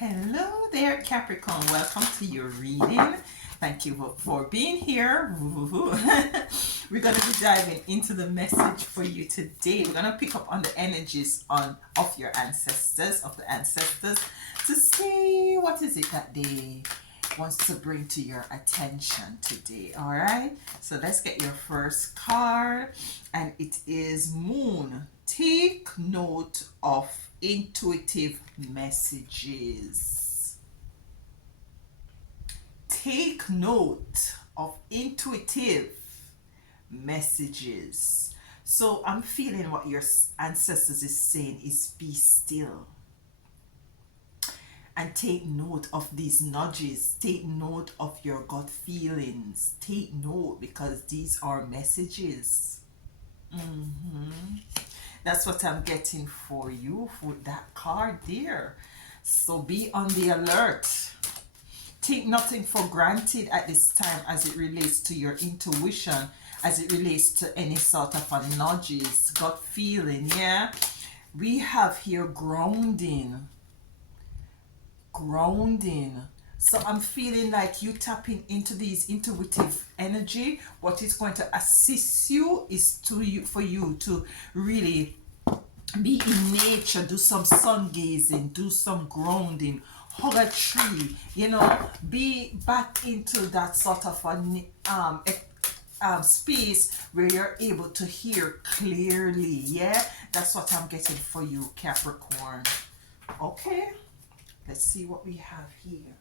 Hello there, Capricorn. Welcome to your reading. Thank you for being here. We're going to be diving into the message for you today. We're going to pick up on the energies of your ancestors, to see what is it that they wants to bring to your attention today. All right, so let's get your first card, and it is Moon. Take note of intuitive messages. Take note of intuitive messages. So I'm feeling what your ancestors is saying is be still and take note of these nudges. Take note of your gut feelings. Take note, because these are messages. That's what I'm getting for you with that card there. So be on the alert. Take nothing for granted at this time as it relates to your intuition, as it relates to any sort of a nudges, gut feeling. Yeah, we have here grounding. So I'm feeling like you tapping into these intuitive energy. What is going to assist you is for you to really be in nature, do some sun gazing, do some grounding, hug a tree, be back into that sort of a space where you're able to hear clearly. Yeah, that's what I'm getting for you, Capricorn. Okay, let's see what we have here.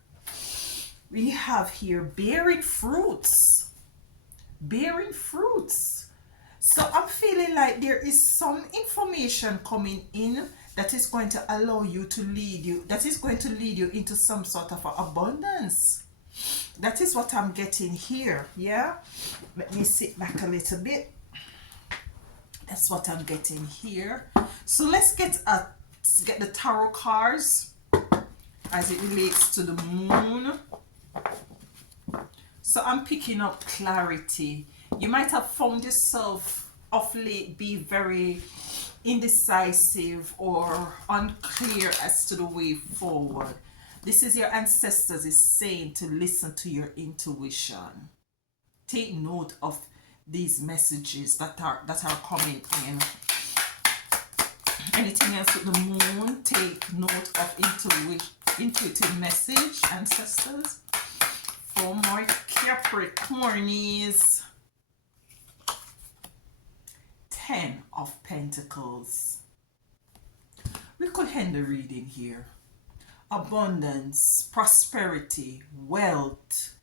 We have here bearing fruits. So I'm feeling like there is some information coming in that is going to allow you to lead you, that is going to lead you into some sort of abundance. That is what I'm getting here. Yeah, let me sit back a little bit. That's what I'm getting here. So let's get the tarot cards as it relates to the moon. So I'm picking up clarity. You might have found yourself of late be very indecisive or unclear as to the way forward. This is your ancestors is saying to listen to your intuition. Take note of these messages that are coming in. Anything else with the moon? Take note of intuitive message, ancestors. For more Capricornies. 10 of Pentacles. We could end the reading here. Abundance, prosperity, wealth,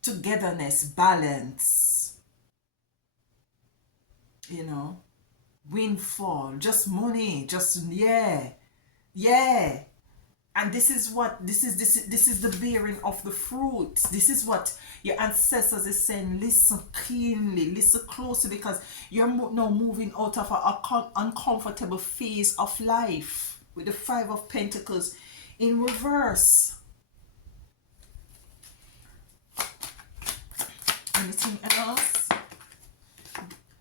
togetherness, balance. Windfall, just money, just yeah. And this is the bearing of the fruit. This is what your ancestors is saying. Listen keenly, listen closely, because you're now moving out of an uncomfortable phase of life with the 5 of Pentacles in reverse. Anything else?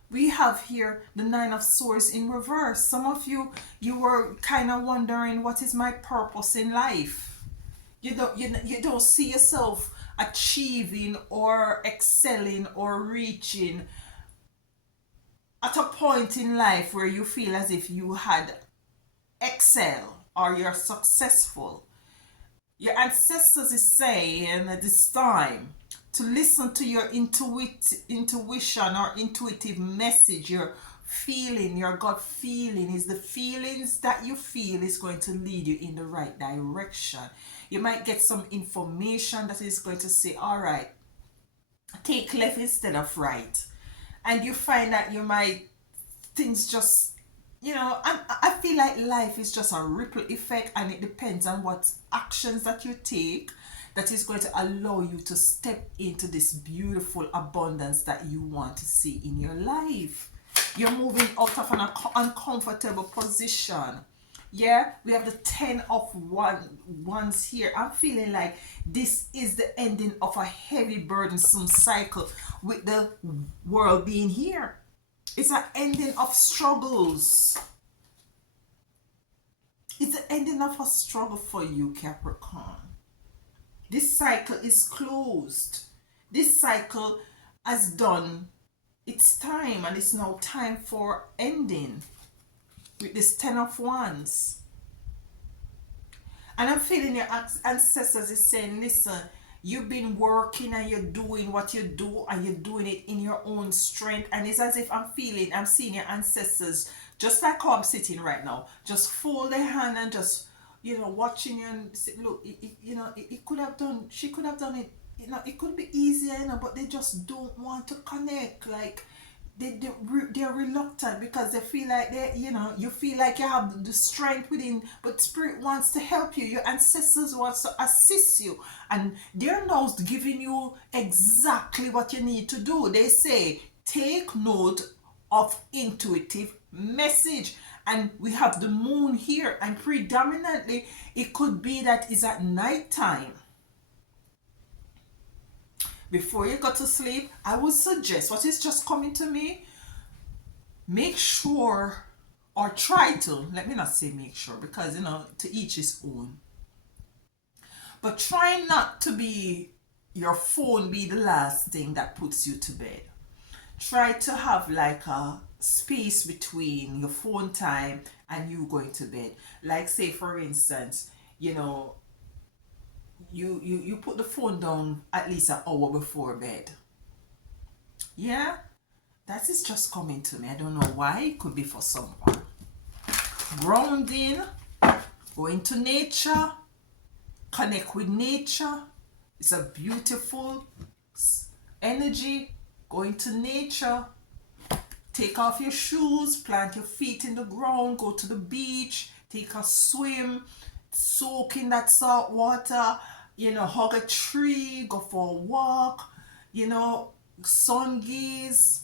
We have here the 9 of Swords in reverse. Some of you were kind of wondering, what is my purpose in life? You don't see yourself achieving or excelling or reaching at a point in life where you feel as if you had excel or you're successful. Your ancestors is saying at this time to listen to your intuition or intuitive message, your feeling, your gut feeling. Is the feelings that you feel is going to lead you in the right direction. You might get some information that is going to say, all right, take left instead of right. And you find that things just, I feel like life is just a ripple effect, and it depends on what actions that you take that is going to allow you to step into this beautiful abundance that you want to see in your life. You're moving out of an uncomfortable position. Yeah, we have the 10 of wands here. I'm feeling like this is the ending of a heavy burdensome cycle with the world being here. It's an ending of struggles. It's the ending of a struggle for you, Capricorn. This cycle is closed. This cycle has done its time, and it's now time for ending with this Ten of Wands. And I'm feeling your ancestors is saying, listen, you've been working and you're doing what you do and you're doing it in your own strength. And it's as if I'm seeing your ancestors, just like how I'm sitting right now, just fold their hand and just, watching you and say, look, it could have done, she could have done it, it could be easier, but they just don't want to connect. Like, they're reluctant because they feel like you feel like you have the strength within, but spirit wants to help you, your ancestors wants to assist you, and they're now giving you exactly what you need to do. They say take note of intuitive message, and we have the moon here, and predominantly it could be that it's at night time. Before you go to sleep, I would suggest what is just coming to me, make sure, or try to, let me not say make sure, because to each his own, but try not to be your phone be the last thing that puts you to bed. Try to have like a space between your phone time and you going to bed. Like, say for instance, you put the phone down at least an hour before bed. Yeah, that is just coming to me. I don't know why. It could be for someone. Grounding, going to nature, connect with nature. It's a beautiful energy. Going to nature, take off your shoes, plant your feet in the ground, go to the beach, take a swim, soak in that salt water, hug a tree, go for a walk, sun gaze.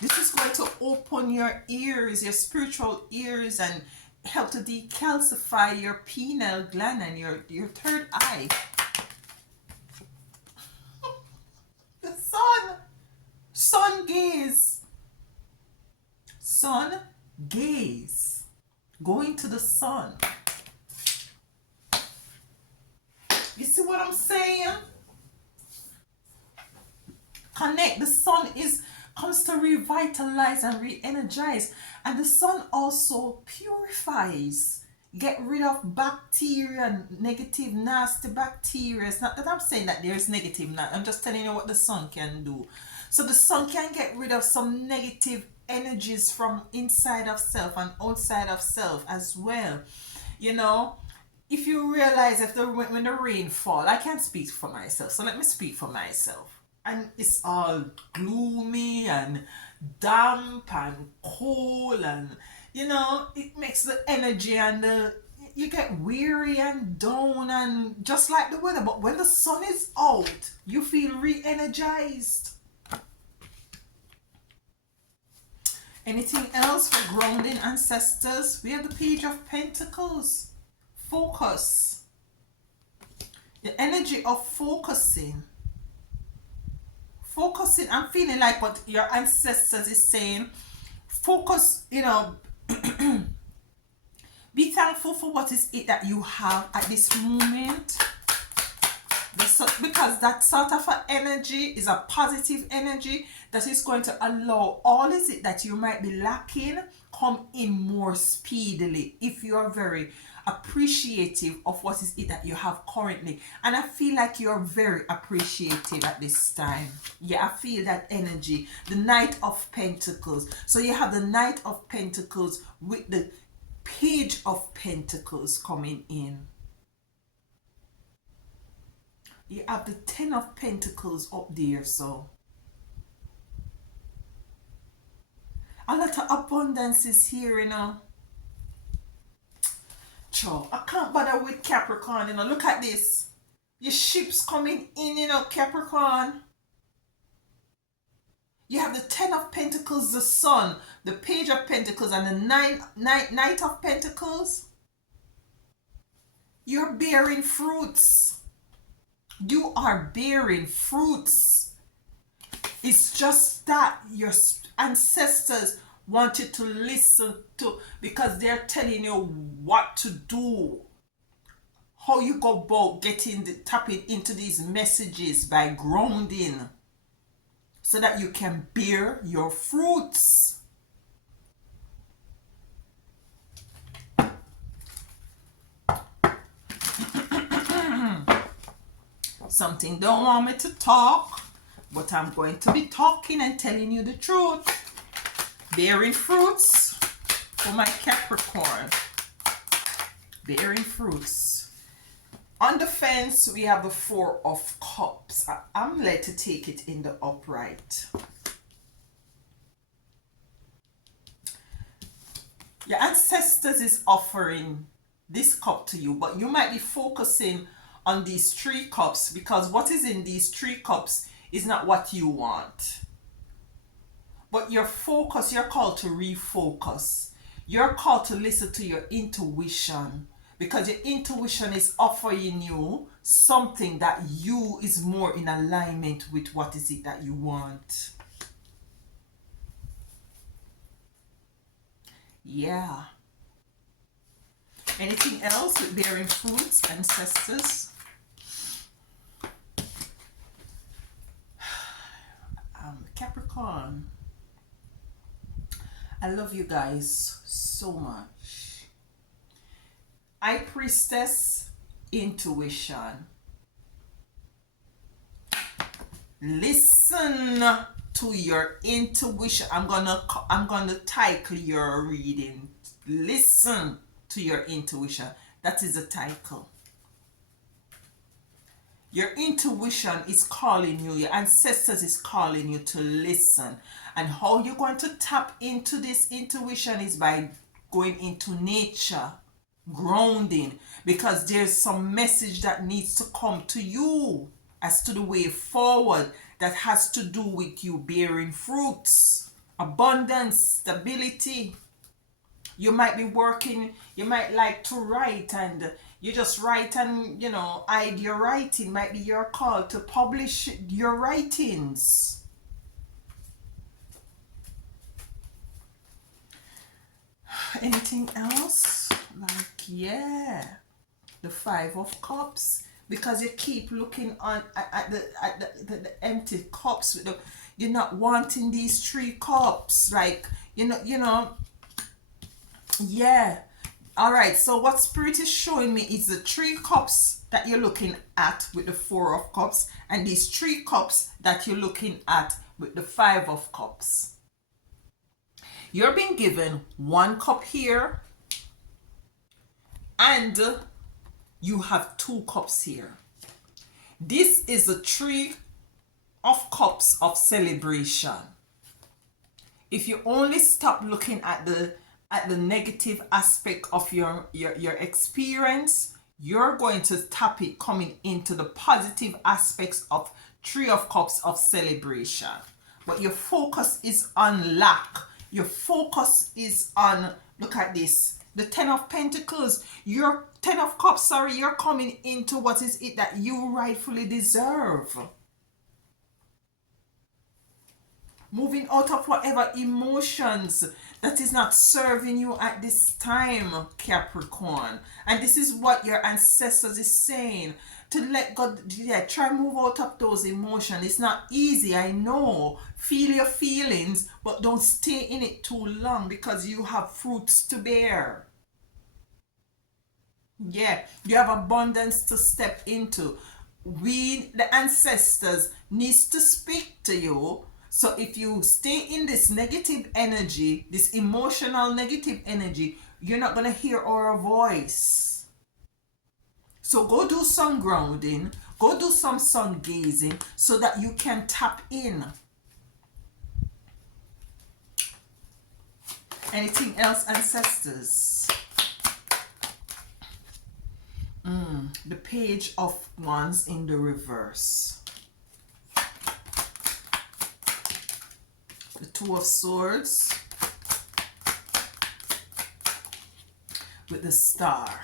This is going to open your ears, your spiritual ears, and help to decalcify your pineal gland and your third eye. The sun gaze. Sun gaze. Going to the sun. You see what I'm saying? Connect. The sun comes to revitalize and re-energize, and the sun also purifies, get rid of bacteria, negative nasty bacteria. It's not that I'm saying that there's negative, I'm just telling you what the sun can do. So the sun can get rid of some negative energies from inside of self and outside of self as well. If you realize when the rain fall, I can't speak for myself, so let me speak for myself, and it's all gloomy and damp and cold, and it makes the energy and you get weary and down and just like the weather. But when the sun is out, you feel re-energized. Anything else for grounding ancestors? We have the Page of Pentacles. Focus. The energy of focusing. I'm feeling like what your ancestors is saying. Focus, be thankful for what is it that you have at this moment. Because that sort of energy is a positive energy that is going to allow all is it that you might be lacking come in more speedily if you are very appreciative of what is it that you have currently. And I feel like you're very appreciative at this time. Yeah, I feel that energy. The Knight of Pentacles. So you have the Knight of Pentacles with the Page of Pentacles coming in. You have the Ten of Pentacles up there, so a lot of abundance is here, Cho, I can't bother with Capricorn, Look at this. Your ship's coming in, Capricorn. You have the Ten of Pentacles, the Sun, the Page of Pentacles, and the Knight of Pentacles. You're bearing fruits. You are bearing fruits. It's just that your ancestors want you to listen to, because they're telling you what to do. How you go about tapping into these messages by grounding so that you can bear your fruits. Something don't want me to talk, but I'm going to be talking and telling you the truth. Bearing fruits for my Capricorn. Bearing fruits. On the fence, we have the Four of Cups. I'm led to take it in the upright. Your ancestors is offering this cup to you, but you might be focusing on these 3 cups, because what is in these 3 cups is not what you want. But your focus, you're called to refocus. You're called to listen to your intuition, because your intuition is offering you something that you is more in alignment with what is it that you want. Yeah. Anything else with bearing fruits, ancestors? Capricorn, I love you guys so much. High Priestess, intuition. Listen to your intuition. I'm gonna title your reading. Listen to your intuition. That is the title. Your intuition is calling you. Your ancestors is calling you to listen. And how you're going to tap into this intuition is by going into nature, grounding, because there's some message that needs to come to you as to the way forward that has to do with you bearing fruits, abundance, stability. You might be working, you might like to write, and you just write and, hide your writing. Might be your call to publish your writings. Anything else? Yeah, the 5 of Cups, because you keep looking on at the empty cups with you're not wanting these 3 cups, yeah. All right, so what Spirit is showing me is the 3 cups that you're looking at with the 4 of Cups, and these 3 cups that you're looking at with the 5 of Cups. You're being given 1 cup here, and you have 2 cups here. This is the 3 of Cups of celebration. If you only stop looking at the negative aspect of your experience, you're going to tap it coming into the positive aspects of 3 of Cups of celebration. But your focus is on lack. Your focus is on, look at this, the 10 of Pentacles. Your 10 of Cups, you're coming into what is it that you rightfully deserve. Moving out of whatever emotions that is not serving you at this time, Capricorn. And this is what your ancestors is saying. To let God, try move out of those emotions. It's not easy, I know. Feel your feelings, but don't stay in it too long, because you have fruits to bear. Yeah, you have abundance to step into. We, the ancestors, needs to speak to you. So if you stay in this negative energy, this emotional negative energy, you're not going to hear our voice. So go do some grounding, go do some sun gazing so that you can tap in. Anything else, ancestors? The Page of Wands in the reverse. The 2 of Swords with the Star.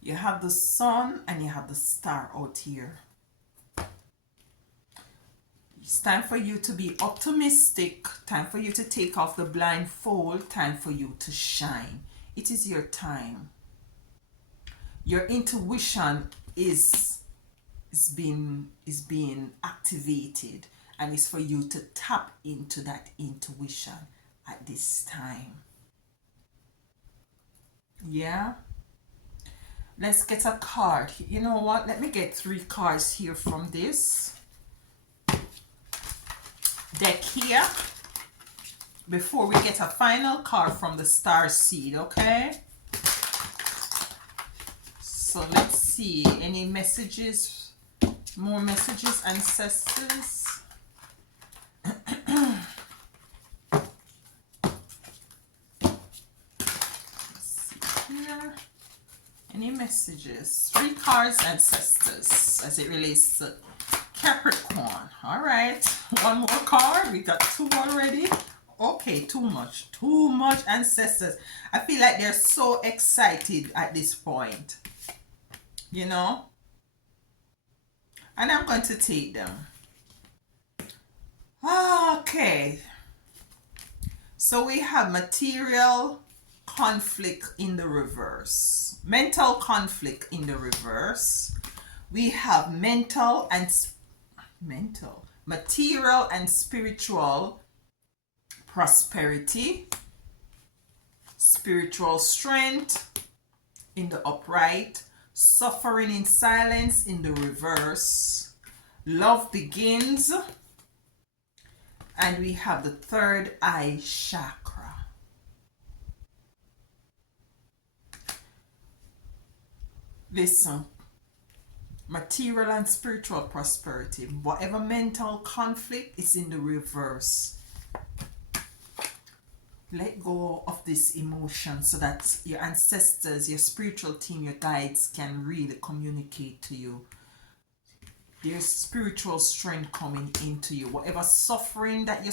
You have the Sun and you have the Star out here. It's time for you to be optimistic, time for you to take off the blindfold, time for you to shine. It is your time. Your intuition is being activated, and it's for you to tap into that intuition at this time. Yeah. Let's get a card. You know what? Let me get 3 cards here from this deck here before we get a final card from the star seed, okay? So let's see, any messages, more messages, ancestors. Let's see here. Any messages? 3 cards, ancestors, as it relates to Capricorn. All right, one more card. We got 2 already. Okay, too much ancestors. I feel like they're so excited at this point, you know, and I'm going to take them. Okay, so we have material conflict in the reverse, mental conflict in the reverse. We have material and spiritual prosperity, spiritual strength in the upright, suffering in silence in the reverse, love begins, and we have the third eye chakra. Listen, material and spiritual prosperity, whatever mental conflict is in the reverse. Let go of this emotion so that your ancestors, your spiritual team, your guides can really communicate to you. There's spiritual strength coming into you. Whatever suffering that you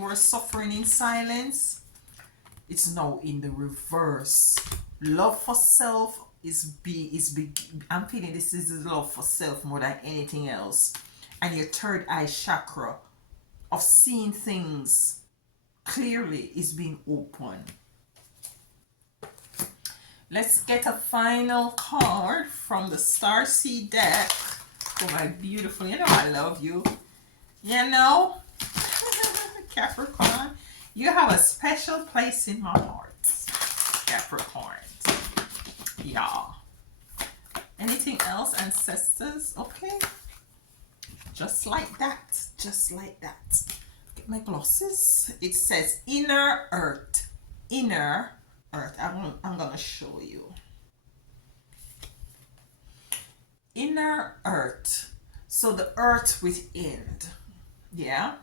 were suffering in silence, it's now in the reverse. Love for self I'm feeling this is the love for self more than anything else. And your third eye chakra of seeing things clearly is being open. Let's get a final card from the Starseed deck. Oh my beautiful, you know I love you. You know, Capricorn, you have a special place in my heart. Capricorn. Yeah. Anything else, ancestors? Okay. Just like that. Just like that. Get my glosses. It says inner earth. Inner earth. I'm gonna show you. Inner earth. So the earth within. Yeah.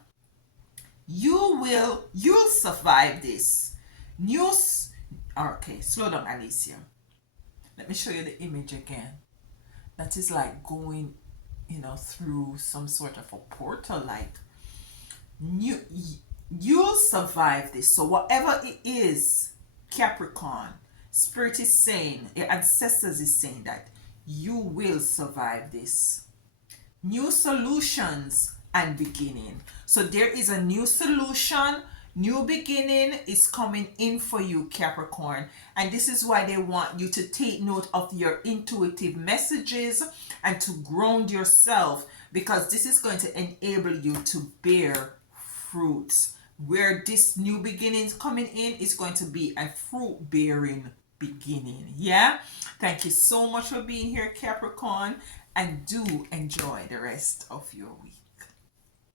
You'll survive this. Okay, slow down, Alicia. Let me show you the image again. That is like going, through some sort of a portal. Like you'll survive this. So whatever it is, Capricorn, Spirit is saying, your ancestors is saying that you will survive this. New solutions and beginning. So there is a new solution. New beginning is coming in for you, Capricorn. And this is why they want you to take note of your intuitive messages and to ground yourself, because this is going to enable you to bear fruits. Where this new beginning is coming in is going to be a fruit bearing beginning. Yeah? Thank you so much for being here, Capricorn, and do enjoy the rest of your week.